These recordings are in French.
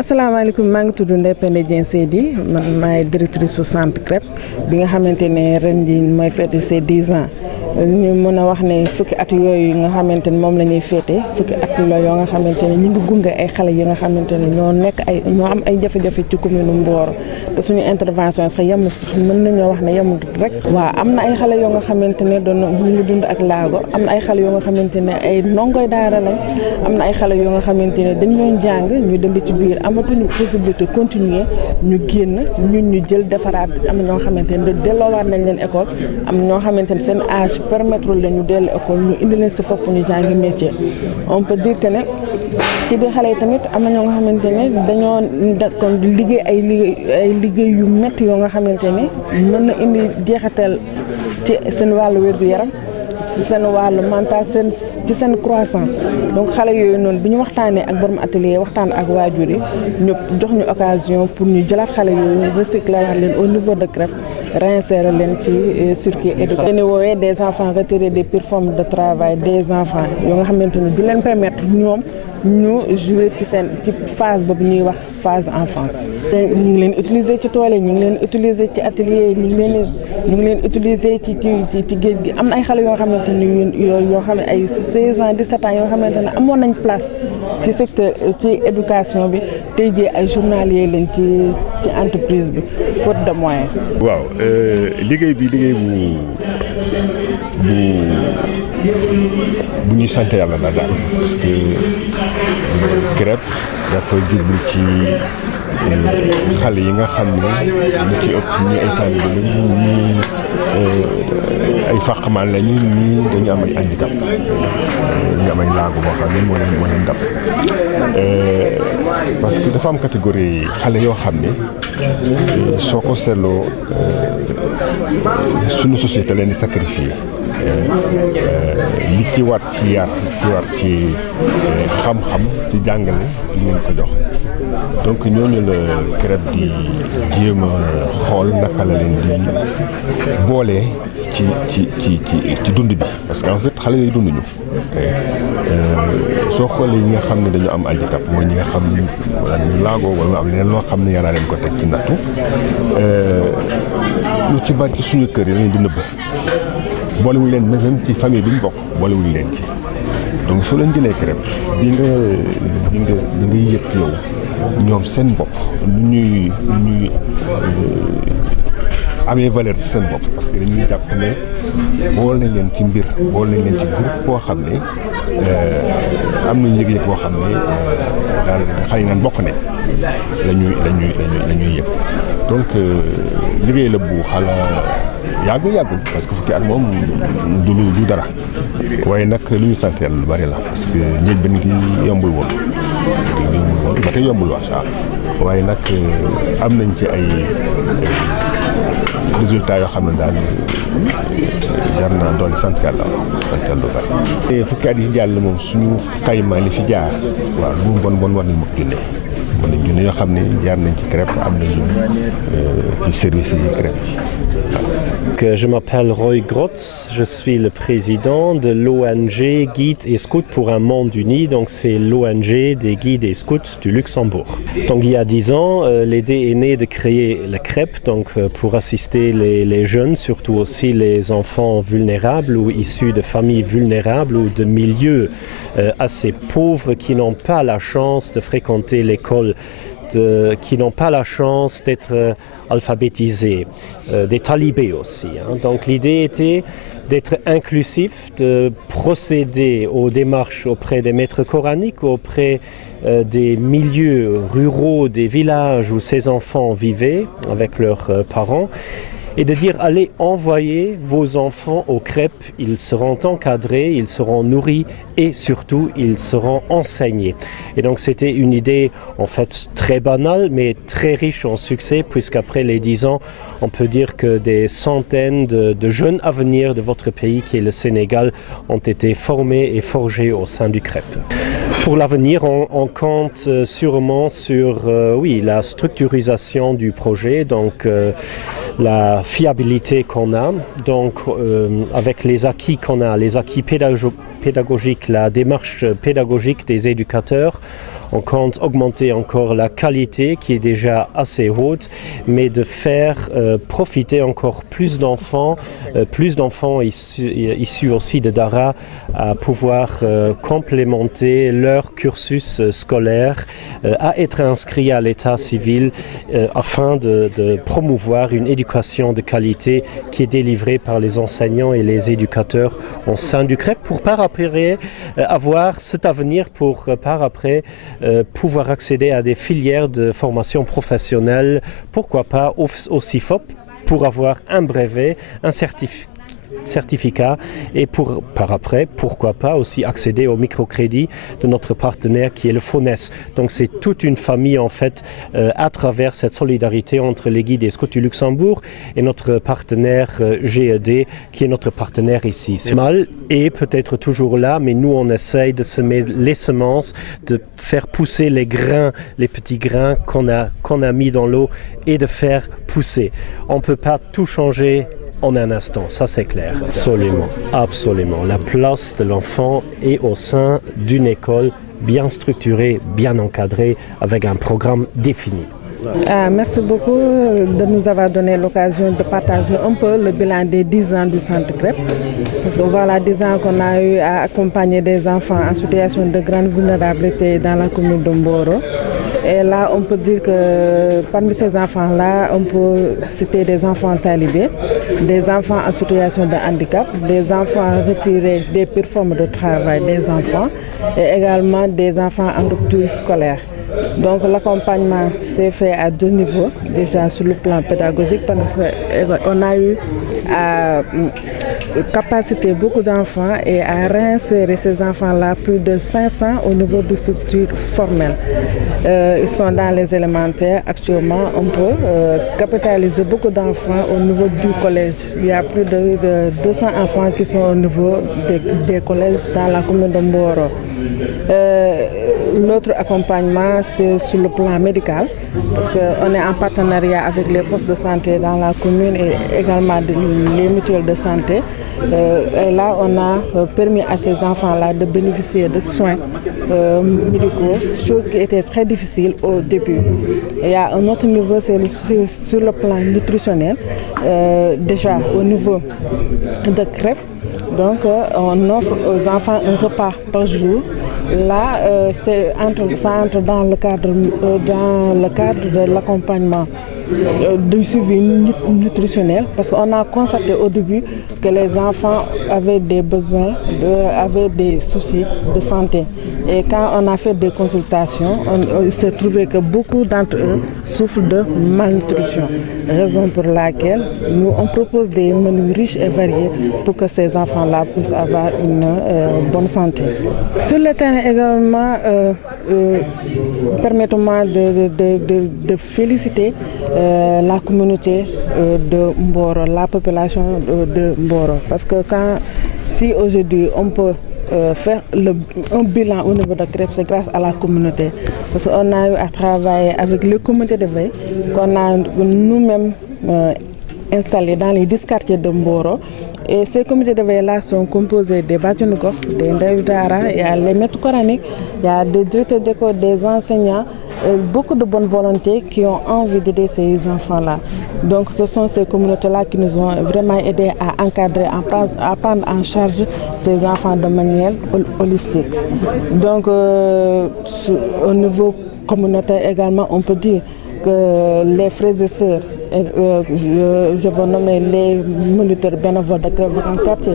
asalaamaaleykum maa ngi tudd Ndeye Penda Dieng Seydi man maay directrice su centre CREP bi nga xamante ne ren jii mooy fête ses 10 ans ñu mën a wax ne fukki at yooyu nga xamante ne moom la ñuy fête fukki at la yoo nga xamante ne ñu ngi gunge ay xale yi nga xamante ne ñoo am ay jafe-jafe ci commune Mboro te suñu intervention sax yemul sax mën nañoo wax ne yemul rek. waaw am na ay xale yoo nga xamante ne ñu ngi dund ak laago am na ay xale yoo nga xamante ne ay ndongoy daara lañ am na ay xale yoo nga xamante ne dañ doon jàng ñu dem ci biir amatuñu possibilité continuer ñu génn ñun ñu jël defaraat am na ñoo xamante ne delloowaat nañ leen école am ñoo xamante ne seen âge permettre leen ñu dellu école ñu indi leen si fopp ñu jàngi métier. On peut dire que ne ci biir xale yi tamit am na ñoo nga xamante ne dañoo kon di liggéey ay liggéey yu métti yoo nga xamante ne mën na indi jeexital ci seen wàllu wér-gu-yaram ci seen wàllu mental ci seen croissance. Donc xale yooyu noonu bi ñu waxtaanee ak borom atelier waxtaan ak waajur yi ñu jox ñu occasion pour ñu jëlaat xale yooyu recycler waat leen au niveau de CREP réinsérer leen ci circuit éducatif. dañuy woowee des enfants retirés des pires formes de travail des enfants yoo nga xamante ne du leen permettre ñoom ñu jouer ci phase boobu ñuy wax phase enfance. ñu ngi leen utiliser ci tool yi ñu ngi leen utiliser ci atelier yi ñu ngi leen utiliser ci géej gi am na ay xale yoo xamante ne yoo xam ne ay 16 ans 17 ans yoo xamante ne amoon nañ place ci secteur ci éducation bi tey jii ay journalier lañ ci entreprise bi faute de moyens. waaw liggéey bi liggéey bu ñuy sant yàlla la daal parce que CREP dafa jublu ci xale yi nga xam ne ñu ci ëpp ñi ay taalibe lañu ñi ay fàqmaan lañu ñi dañu am ay handicap ñu am ay laago boo xam ne moo leen dab parce que dafa am catégorie xale yoo xam ne soo ko seetloo suñu société leen di sacrifier li ci war ci yar ci war ci xam-xam ci jàngale ñu leen ko jox donc ñooñu la CREP di jéem a xool naka la leen di boole ci dund bi parce que en fait xale yooyu dunduñu soo xoolee ñi nga xam ne dañu am handicap mooy ñi nga xam ne wala ñu laagoo wala am leneen loo xam ne yàlla leen ko teg ci nattu lu ci bari ci suñu kër yi lañu di nëbb boolewuñ leen même ci famille bi ñu bokk boolewuñ leen ci donc soo leen jëlee CREP bi nga yëg yow ñoom seen bopp ñuy amee valeur ci seen bopp parce que dañuy jàpp ne bool nañ leen ci mbir bool nañ leen ci groupe boo xam ne am nañ yëg-yëg boo xam ne daal xëy na bokk ne lañuy yëg donc liggéey la bu xala yàggul parce que fukki at moom du dara waaye nag lu ñu sant yàlla lu bari la parce que ñeej benn gi yombul woon ba tey yombul wax waaye nag am nañ ci ay résultats yoo xam ne daal jar naa doon sant yàlla lu bari. fukki at yi jàll moom suñu xayma li fi jaar waaw lu mu bon war nañ mot junne yoo xam ne jaar nañ ci CREP am nañu ci service yi CREP. Je m'appelle Roy Grotz, je suis le président de l'ONG Guides et Scouts pour un monde uni, donc c'est l'ONG des guides et scouts du Luxembourg. Donc il y a 10 ans, l'idée est née de créer le CREP, donc pour assister les jeunes, surtout aussi les enfants vulnérables ou issus de familles vulnérables ou de milieux assez pauvres qui n'ont pas la chance de fréquenter l'école, qui n'ont pas la chance d'être alphabétisés, des talibés aussi. Donc l'idée était d'être inclusif, de procéder aux démarches auprès des maîtres coraniques, auprès des milieux ruraux, des villages où ces enfants vivaient avec leurs parents, et de dire allez envoyer vos enfants au CREP, ils seront encadrés, ils seront nourris et surtout ils seront enseignés. Et donc c'était une idée en fait très banale mais très riche en succès puisqu'après les 10 ans on peut dire que des centaines de jeunes à venir de votre pays qui est le Sénégal ont été formés et forgés au sein du CREP. Pour l'avenir, on compte sûrement sur la structurisation du projet, donc la fiabilité qu'on a, donc avec les acquis qu'on a, les acquis pédagogiques, la démarche pédagogique des éducateurs, On compte augmenter encore la qualité qui est déjà assez haute, mais de faire profiter encore plus d'enfants issus aussi de Dara à pouvoir complémenter leur cursus scolaire, à être inscrits à l'état civil afin de promouvoir une éducation de qualité qui est délivrée par les enseignants et les éducateurs au sein du CREP pour par après avoir cet avenir pour par après pouvoir accéder à des filières de formation professionnelle, pourquoi pas au CIFOP pour avoir un brevet, un certificat et par après, pourquoi pas aussi accéder au microcrédit de notre partenaire qui est le FONES. Donc c'est toute une famille en fait à travers cette solidarité entre les guides et scouts du Luxembourg et notre partenaire GED qui est notre partenaire ici. C'est mal et peut-être toujours là, mais nous on essaye de semer les semences, de faire pousser les grains, les petits grains qu'on a mis dans l'eau et de faire pousser. On ne peut pas tout changer en un instant, ça c'est clair. Absolument, absolument. La place de l'enfant est au sein d'une école bien structurée, bien encadrée, avec un programme défini. Merci beaucoup de nous avoir donné l'occasion de partager un peu le bilan des 10 ans du Centre CREP. Parce que voilà 10 ans qu'on a eu à accompagner des enfants en situation de grande vulnérabilité dans la commune de Mboro. Et là, on peut dire que parmi ces enfants-là, on peut citer des enfants talibés, des enfants en situation de handicap, des enfants retirés des pires formes de travail des enfants et également des enfants en rupture scolaire. Donc l'accompagnement s'est fait à 2 niveaux, déjà sur le plan pédagogique, parce qu'on a eu à capaciter beaucoup d'enfants et à réinsérer ces enfants-là, plus de 500 au niveau de structures formelles. Ils sont dans les élémentaires. Actuellement, on peut capitaliser beaucoup d'enfants au niveau du collège. Il y a plus de 200 enfants qui sont au niveau des collèges dans la commune de Mboro. L'autre accompagnement, c'est sur le plan médical, parce qu'on est en partenariat avec les postes de santé dans la commune et également les mutuelles de santé. Et là, on a permis à ces enfants-là de bénéficier de soins médicaux, chose qui était très difficile au début. Et il y a un autre niveau, c'est sur le plan nutritionnel, déjà au niveau de CREP. Donc, on offre aux enfants un repas par jour. Là, ça entre dans le cadre de l'accompagnement du suivi nutritionnel, parce qu'on a constaté au début que les enfants avaient des besoins, avaient des soucis de santé. Et quand on a fait des consultations, il s'est trouvé que beaucoup d'entre eux souffrent de malnutrition. Raison pour laquelle nous on propose des menus riches et variés pour que ces enfants-là puissent avoir une bonne santé. Sur le terrain également, permettez-moi de féliciter la communauté de Mboro, la population de Mboro. Parce que si aujourd'hui on peut faire un bilan au niveau de CREP, c'est grâce à la communauté. Parce qu'on a eu à travailler avec les comités de veille qu'on a nous-mêmes installés dans les 10 quartiers de Mboro. Et ces comités de veille-là sont composés des Bajunukor, des Ndaïdara, il y a les maîtres coraniques, il y a des directeurs d'école, des enseignants, beaucoup de bonnes volontés qui ont envie d'aider ces enfants-là. Donc ce sont ces communautés-là qui nous ont vraiment aidés à encadrer, à prendre en charge ces enfants de manière holistique. Donc au niveau communautaire également, on peut dire que les frères et sœurs, je vais nommer les moniteurs bénévoles de quartier,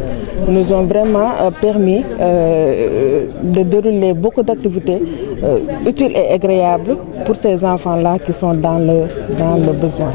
nous ont vraiment permis de dérouler beaucoup d'activités utiles et agréables pour ces enfants-là qui sont dans le besoin.